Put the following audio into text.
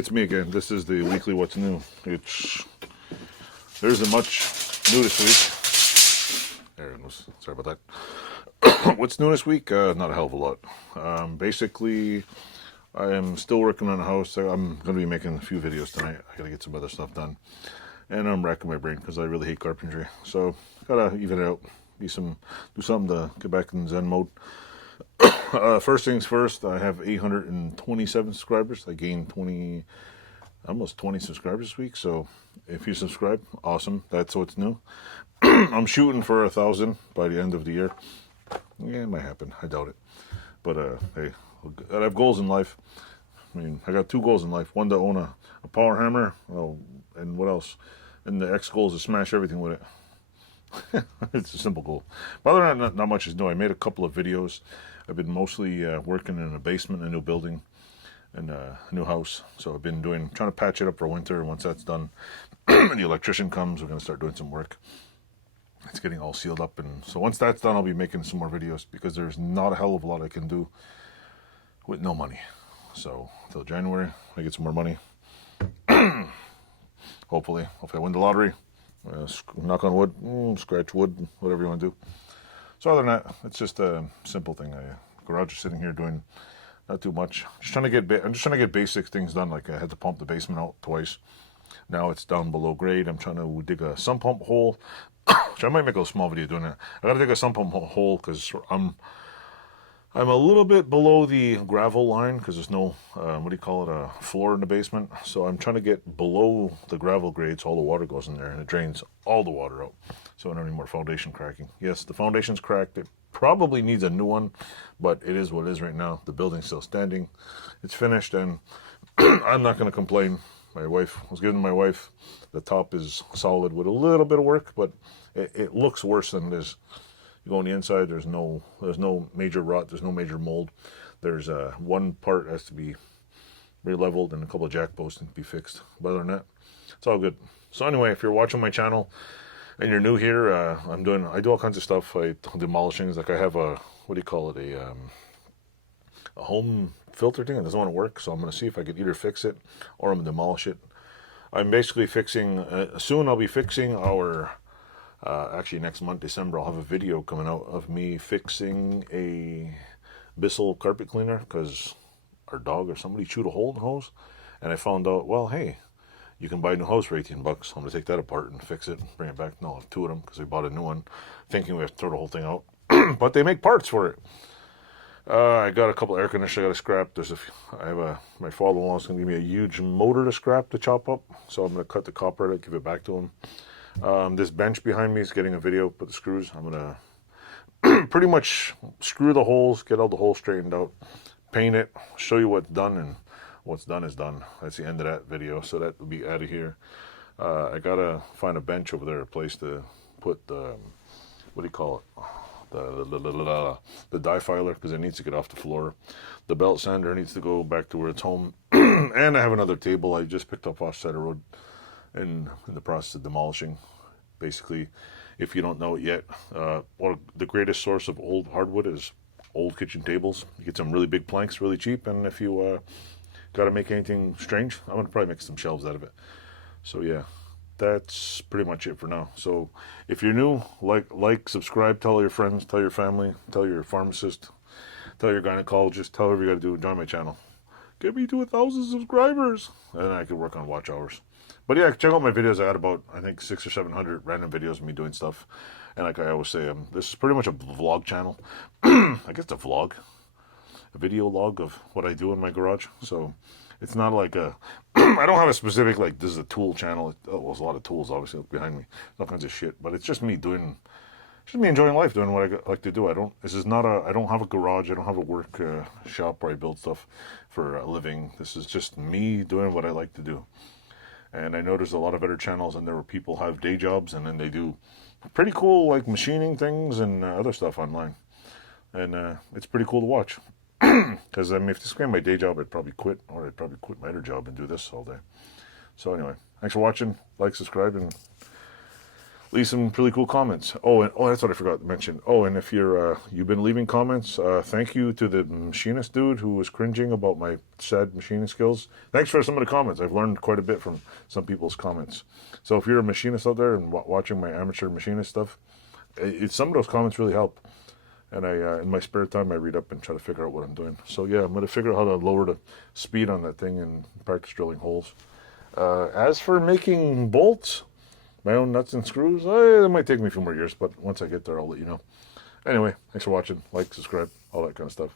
it's me again. This is the weekly What's New. There isn't much new this week. There it goes. Sorry about that. What's new this week? Not a hell of a lot. Basically, I am still working on a house. I'm going to be making a few videos tonight. I got to get some other stuff done. And I'm racking my brain because I really hate carpentry. So, got to even it out. Do something to get back in Zen mode. First things first, I have 827 subscribers. I gained almost 20 subscribers this week. So if you subscribe, awesome. That's what's new. I'm shooting for 1,000 by the end of the year. Yeah, it might happen. I doubt it. But hey, I have goals in life. I mean, I got two goals in life. One, to own a power hammer. Oh, and what else? And the X goal is to smash everything with it. It's a simple goal. But other than that, not much is new. I made a couple of videos. I've been mostly working in a basement, a new building, and a new house. So I've been trying to patch it up for winter. Once that's done, and the electrician comes, we're going to start doing some work. It's getting all sealed up. And so once that's done, I'll be making some more videos because there's not a hell of a lot I can do with no money. So until January, I get some more money. Hopefully, if I win the lottery. Knock on wood, scratch wood, whatever you want to do. So other than that, it's just a simple thing. Garage is sitting here doing not too much. I'm just trying to get basic things done. Like I had to pump the basement out twice. Now it's down below grade. I'm trying to dig a sump pump hole. Which I might make a small video doing that. I got to dig a sump pump hole because I'm a little bit below the gravel line because there's no, a floor in the basement. So I'm trying to get below the gravel grade so all the water goes in there and it drains all the water out. So I don't need more foundation cracking. Yes, the foundation's cracked. It probably needs a new one, but it is what it is right now. The building's still standing. It's finished and I'm not going to complain. I was giving my wife, the top is solid with a little bit of work, but it looks worse than it is. You go on the inside, there's no major rot, there's no major mold. There's one part has to be re-leveled and a couple of jack posts need to be fixed. But other than that, it's all good. So anyway, if you're watching my channel and you're new here, I do all kinds of stuff. I demolish things. Like I have a home filter thing. It doesn't want to work, so I'm going to see if I can either fix it or I'm going to demolish it. I'm basically fixing. Soon I'll be fixing our. Actually, next month, December, I'll have a video coming out of me fixing a Bissell carpet cleaner because our dog or somebody chewed a hole in the hose. And I found out, well, hey, you can buy a new hose for $18. I'm going to take that apart and fix it and bring it back. No, I have two of them because we bought a new one thinking we have to throw the whole thing out. But they make parts for it. I got a couple of air conditioners I got to scrap. My father-in-law is going to give me a huge motor to scrap to chop up. So I'm going to cut the copper out, give it back to him. This bench behind me is getting a video, put the screws. I'm going to pretty much screw the holes, get all the holes straightened out, paint it, show you what's done, and what's done is done. That's the end of that video, so that will be out of here. I got to find a bench over there, a place to put the, the die filer, because it needs to get off the floor. The belt sander needs to go back to where it's home. And I have another table I just picked up off Cedar Road. In the process of demolishing. Basically, if you don't know it yet, the greatest source of old hardwood is old kitchen tables. You get some really big planks really cheap, and if you got to make anything strange, I'm going to probably make some shelves out of it. So yeah, that's pretty much it for now. So if you're new, like, subscribe, tell your friends, tell your family, tell your pharmacist, tell your gynecologist, tell whatever you got to do, join my channel. Get me to 1,000 subscribers, and then I can work on watch hours. But yeah, check out my videos. I got about, I think, 600 or 700 random videos of me doing stuff. And like I always say, this is pretty much a vlog channel. I guess it's a video log of what I do in my garage. So it's not like I don't have a specific, like, this is a tool channel. There's a lot of tools, obviously, behind me. All kinds of shit. But it's just me enjoying life, doing what I like to do. I don't have a garage. I don't have a work shop where I build stuff for a living. This is just me doing what I like to do. And I know there's a lot of other channels in there where people have day jobs and then they do pretty cool, like, machining things and other stuff online. And it's pretty cool to watch. Because, I mean, if this became my day job, I'd probably quit. Or I'd probably quit my other job and do this all day. So anyway, thanks for watching. Like, subscribe, and leave some really cool comments. Oh, and that's what I forgot to mention. Oh, and if you've been leaving comments, thank you to the machinist dude who was cringing about my sad machining skills. Thanks for some of the comments. I've learned quite a bit from some people's comments. So if you're a machinist out there and watching my amateur machinist stuff, some of those comments really help. And in my spare time, I read up and try to figure out what I'm doing. So yeah, I'm going to figure out how to lower the speed on that thing and practice drilling holes. As for making bolts, my own nuts and screws, it might take me a few more years, but once I get there, I'll let you know. Anyway, thanks for watching. Like, subscribe, all that kind of stuff.